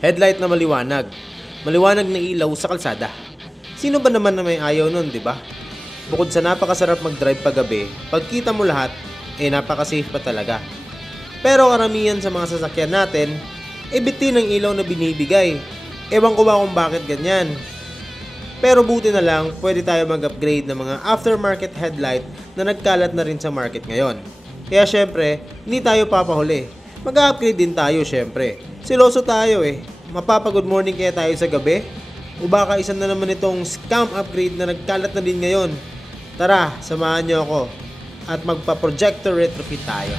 Headlight na maliwanag. Maliwanag na ilaw sa kalsada. Sino ba naman na may ayaw nun, di ba? Bukod sa napakasarap mag-drive paggabi, pagkita mo lahat, napaka-safe pa talaga. Pero karamihan sa mga sasakyan natin, bitin ang ilaw na binibigay. Ewan ko ba kung bakit ganyan. Pero buti na lang, pwede tayo mag-upgrade ng mga aftermarket headlight na nagkalat na rin sa market ngayon. Kaya syempre, hindi tayo papahuli. Mag-upgrade din tayo syempre. Siloso tayo Mapapa-good morning kaya tayo sa gabi? O baka isa na naman itong scam upgrade na nagkalat na din ngayon? Tara, samahan niyo ako at magpa-projector retrofit tayo.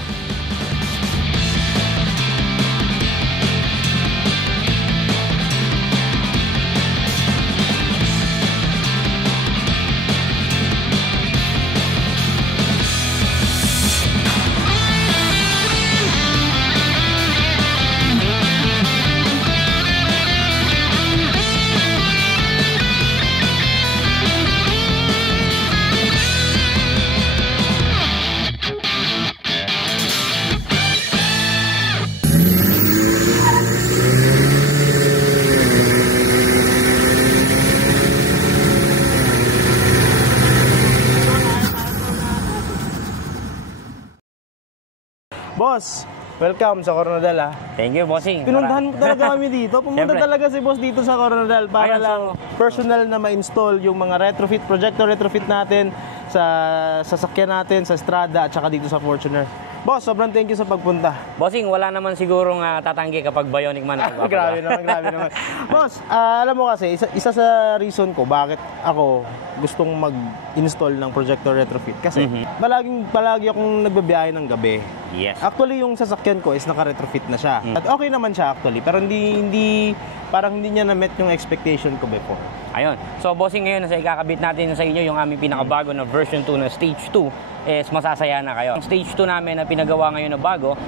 Boss, welcome sa Coronadal Thank you, bossing. Pinuntahan mo talaga kami dito. Pumunta talaga si boss dito sa Coronadal para lang personal na ma-install yung mga retrofit, projector retrofit natin sa sasakyan natin, sa Strada at saka dito sa Fortuner. Boss, sobrang thank you sa pagpunta. Bossing, wala naman sigurong tatanggi kapag Bionic Man ang grabe naman. Boss, alam mo kasi, isa sa reason ko bakit ako gustong mag-install ng projector retrofit. Kasi palagi akong nagbabiyahe ng gabi. Yes. Actually, yung sasakyan ko is naka-retrofit na siya. At okay naman siya actually, pero parang hindi niya na-met yung expectation ko before. Ayun. So, bossing, ngayon nasa ikakabit natin sa inyo yung aming pinakabago na version 2 na stage 2 is masasaya na kayo. Ang stage 2 namin na pinagawa ngayon na bago,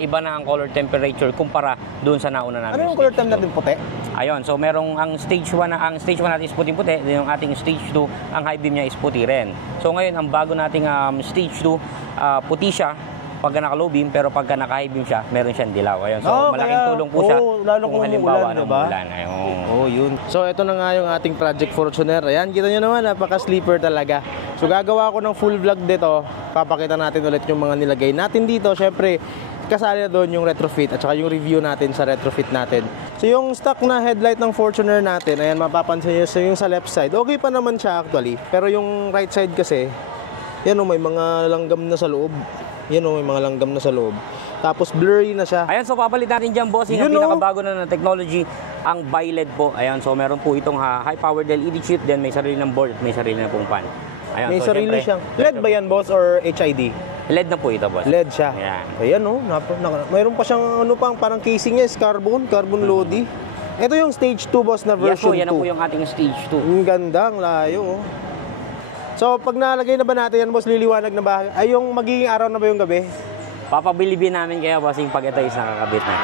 iba na ang color temperature kumpara doon sa nauna namin. Ano yung color temp natin puti? Ayun. So, merong ang stage 1 natin is puting-puti, then yung ating stage 2, ang high beam niya is puti rin. So, ngayon ang bago nating stage 2, puti siya pagka naka-low beam, pero pagka naka-high beam siya, meron siyang dilaw. Ayun. So, malaking tulong po siya lalo kung halimbawa ng diba? ulan. Yun. So, ito na nga yung ating Project Fortuner. Ayan, kita nyo naman, napaka-sleeper talaga. So, gagawa ko ng full vlog dito. Papakita natin ulit yung mga nilagay natin dito. Siyempre, kasali na doon yung retrofit at saka yung review natin sa retrofit natin. So, yung stock na headlight ng Fortuner natin, ayan, mapapansin nyo yung sa left side. Okay pa naman siya actually. Pero yung right side kasi, yan may mga langgam na sa loob. Yan may mga langgam na sa loob. Tapos blurry na siya. Ayan, so papalit natin dyan, bossing, ang pinakabago na technology, ang bi-LED po. Ayan, so meron po itong high-powered LED chip, then may sarili ng board, may sarili na pong pan. Ayan, may so, sarili siyang. LED ba yan, boss, or HID? LED na po ito, boss. LED siya. Ayan. Ayan, mayroon pa siyang parang casing niya, is carbon Lodi. Ito yung stage 2, boss, na version 2. Yan po yung ating stage 2. Ang ganda, ang layo. So, pag nalagay na ba natin yan, boss, liliwanag na ba? Ay, yung magiging araw na ba yung gabi? Papabilibin namin kaya, bossing, pag ito is nakakabit na.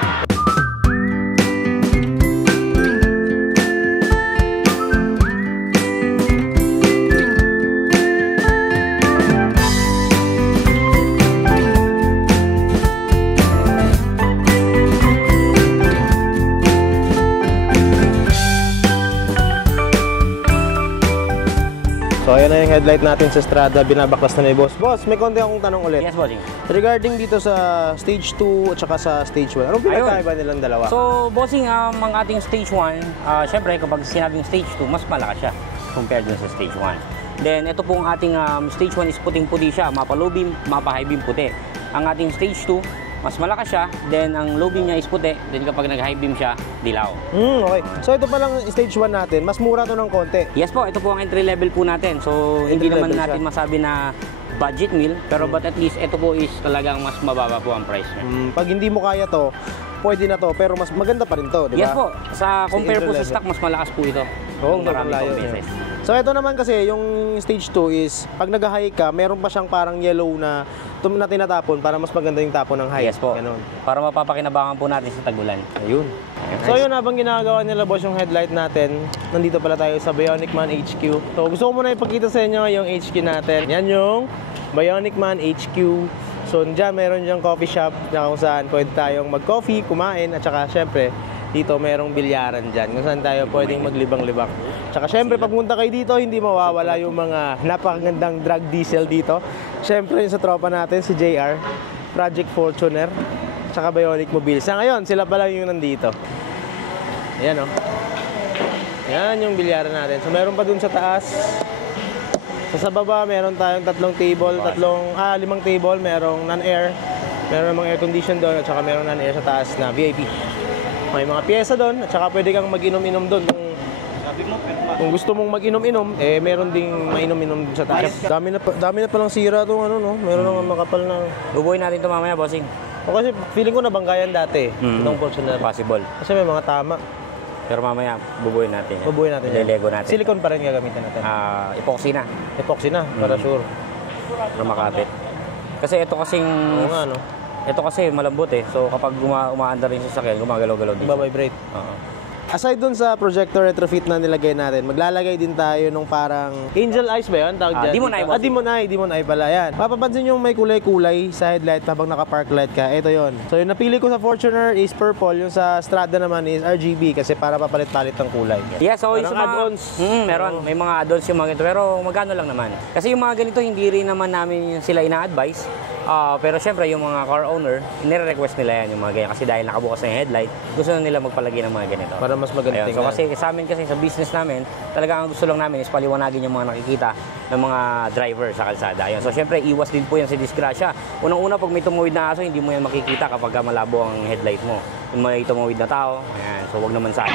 So, ayan na yung headlight natin sa Strada, binabaklas na ni boss. Boss, may konti akong tanong ulit. Yes, bossing. Regarding dito sa stage 2 at saka sa stage 1, anong pinagkaiba nilang dalawa? So, bossing, ang ating stage 1, syempre kapag sinabing stage 2, mas malakas siya compared dun sa stage 1. Then, ito pong ating stage 1 is puting-puti siya, mapa low beam, mapa high beam puti. Ang ating stage 2, mas malakas siya, then ang low beam niya is puti, then kapag nag-high beam siya, dilaw. Okay. So ito palang stage 1 natin, mas mura to ng konti. Yes po, ito po ang entry level po natin. So hindi naman natin masabi na budget meal, pero but at least ito po is talagang mas mababa po ang price niya. Pag hindi mo kaya to, pwede na to, pero mas maganda pa rin to, di ba? Yes po, sa compare po sa stock, mas malakas po ito. Oo, marami pang beses. So ito naman kasi, yung stage 2 is, pag nag-high ka, meron pa siyang parang yellow na tinatapon para mas maganda yung tapon ng high. Yes po. Ganun. Para mapapakinabangan po natin sa tagulan. Ayun. So yun, habang ginagawa nila boss yung headlight natin, nandito pala tayo sa Bionic Man HQ. So gusto ko muna ipakita sa inyo yung HQ natin. Yan yung Bionic Man HQ. So dyan, meron dyan coffee shop na kung saan pwede tayong mag-coffee, kumain, at saka syempre, dito merong bilyaran dyan kung saan tayo pwedeng maglibang-libang. Tsaka syempre pagpunta kayo dito, hindi mawawala yung mga napakagandang drag diesel dito. Syempre yung sa tropa natin, si JR, Project Fortuner, tsaka Bionic Mobile. Sa ngayon, sila pa lang yung nandito. Ayan o. Yan yung bilyaran natin. So meron pa dun sa taas. Sa baba, meron tayong 3 table, 5 table, merong non-air. Meron mga air condition doon at saka meron non-air sa taas na VIP. May mga pyesa doon at saka pwede kang mag-inom-inom doon. Kung gusto mong mag-inom-inom, eh meron ding mainom-inom sa taas. Dami na palang sira itong ano, no? Meron nang makapal na. Bubuhin natin ito mamaya, bossing. O kasi feeling ko nabanggayan dati itong Fortuner. Possible. Kasi may mga tama. Pero mamaya, bubuhin natin yan. Bubuhin natin yan. Lelego natin. Silicone pa rin gagamitin natin. Epoxy na. Epoxy na, para sure. Para makapit. Kasi ito kasing... Oo nga, no? Ito kasi malambot eh. So kapag umaandar rin sa sakyan, gumagalaw-galaw din. Babibrate. Oo. Aside dun sa projector retrofit na nilagay natin, maglalagay din tayo nung parang Angel Eyes ba yun? Tawag dyan? Demon Eye. Demon Eye pala yan. Mapapansin yung may kulay-kulay sa headlight habang naka-park light ka. Ito yon. So yung napili ko sa Fortuner is purple, yung sa Strada naman is RGB kasi para papalit-palit ng kulay. Yeah, so yung mga add-ons. Meron. May mga add-ons yung mga ganito. Pero magkano lang naman. Kasi yung mga ganito, hindi rin naman namin sila ina-advise. Pero syempre yung mga car owner, nire-request nila yan yung mga ganyan. Kasi dahil nakabukas na yung headlight, gusto na nila magpalagay ng mga ganito. Para mas maganda tingnan. So kasi sa amin kasi sa business namin, talaga ang gusto lang namin is paliwanagin yung mga nakikita ng mga driver sa kalsada. Ayun. So syempre iwas din po yan sa disgrasya. Unang-una pag may tumuwid na aso, hindi mo yan makikita kapag malabo ang headlight mo. Kung may tumuwid na tao, ayan. So wag naman sana.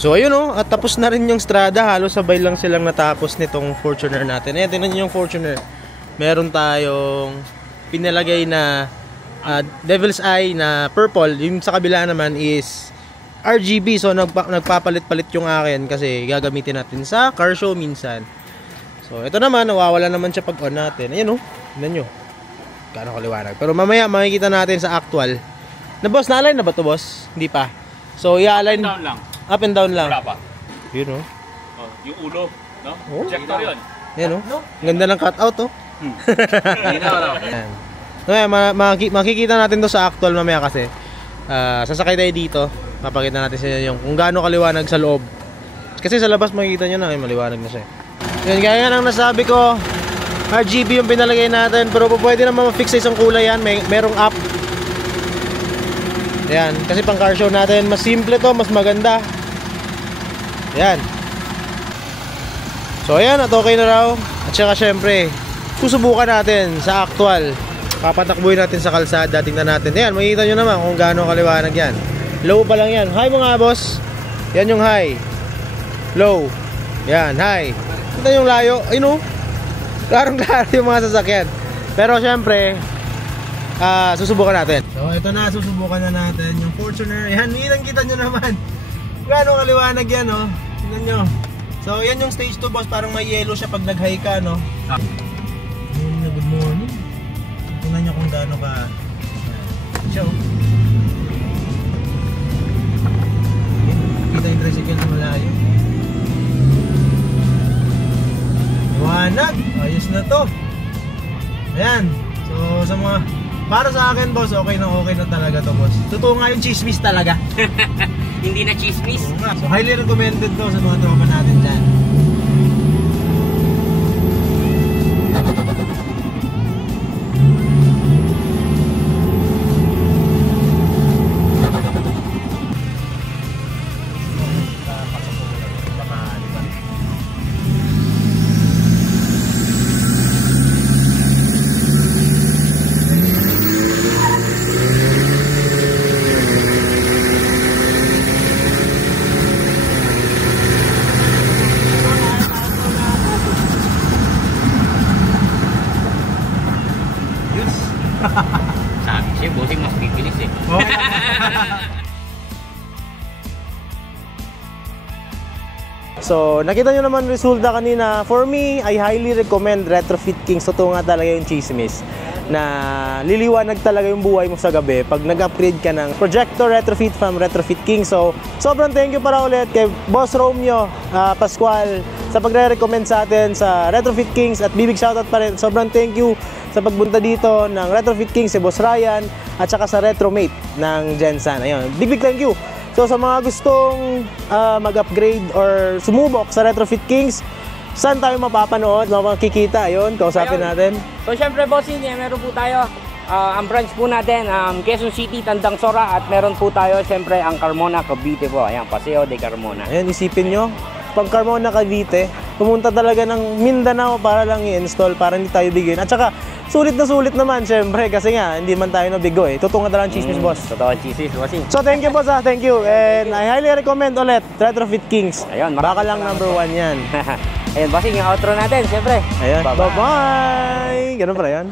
So ayun oh, at tapos na rin yung Strada, halos sabay lang silang natapos nitong Fortuner natin. Ayan, tingnan nyo yung Fortuner. Meron tayong pinalagay na Devil's Eye na purple. Yung sa kabila naman is RGB. So nagpapalit-palit yung akin kasi gagamitin natin sa car show minsan. So ito naman, nawawala naman siya pag on natin. Ayan oh, tingnan nyo. Gano'ng kaliwanag. Pero mamaya makikita natin sa actual. Na boss, na-align na ba to boss? Hindi pa. So i-align Down lang. Up and down lang. Wala pa. Yun oh. Oh, yung ulo, no? Oh. Projector yun. Yan oh. Ganda ng cutout oh. Yan. Okay, makikita natin to sa actual mamaya kasi. Sasakay tayo dito. Mapakita natin sa inyo yung kung gaano kaliwanag sa loob. Kasi sa labas makikita nyo na, ay maliwanag na siya. Yan, gaya ng nasabi ko, RGB yung pinalagay natin, pero pwede naman ma-fix sa isang kulay yan. Merong up. Yan, kasi pang car show natin, mas simple to, mas maganda. Yan. So ayan, at okay na raw. At saka syempre, susubukan natin sa actual. Papatakbuhin natin sa kalsada, tingnan natin. Ayan, makikita nyo naman kung gaano kaliwanag yan. Low pa lang yan. High mga boss. Yan yung high. Low. Yan, high. Kita yung layo. Ayun o. Klarong-klaro yung mga sasakyan. Pero syempre, susubukan natin. So ito na, susubukan na natin yung Fortuner. Yan, kita nyo naman. Gaano kaliwanag yan, oh. Tingnan nyo. So, yan yung stage 2, boss. Parang may yellow siya pag nag-high ka, no? Ayun na, good morning. Tingnan nyo kung gaano ka... Siya, oh. Kita yung tricycle na malayo. Iwanag! Ayos na to. Ayan. So, sa mga... Para sa akin, boss, okay na talaga to, boss. Totoo nga yung chismis talaga. Hindi na chismis. Oo nga. So, highly recommended to sa mga tropa natin dyan. Sabi siya, bossing mas bibilis eh. Okay. So, nakita nyo naman resulta kanina. For me, I highly recommend Retrofit Kings. Totoo nga talaga yung chismis na liliwanag talaga yung buhay mo sa gabi pag nag-upgrade ka ng projector retrofit from Retrofit Kings. So, sobrang thank you para ulit kay Boss Romeo Pascual sa pagre-recommend sa atin sa Retrofit Kings at bibig shoutout pa rin. Sobrang thank you sa pagpunta dito ng Retrofit Kings si Boss Ryan at saka sa Retromate ng Gensan. Ayun, big thank you. So sa mga gustong mag-upgrade or sumubok sa Retrofit Kings, saan tayo mapapanood, makikita? Ayun, kausapin natin. So syempre bossing, meron po tayo ang branch po natin, Quezon City, Tandang Sora, at meron po tayo syempre ang Carmona, Cavite po. Ayan, Paseo de Carmona. Ayun, isipin nyo, pag Carmona, Cavite, pumunta talaga ng Mindanao para lang i-install, para hindi tayo bigyan. At saka, sulit na sulit naman, syempre, kasi nga, hindi man tayo nabigo eh. Totoo nga talagang chismis, boss. Totoo chismis, bossing. So, thank you, boss, thank you. And I highly recommend ulit, Retrofit Kings. Ayun, baka lang number 1 yan. Ayun, bossing, yung outro natin, syempre. Ayun, Bye-bye. bye-bye! Ganun pala yan.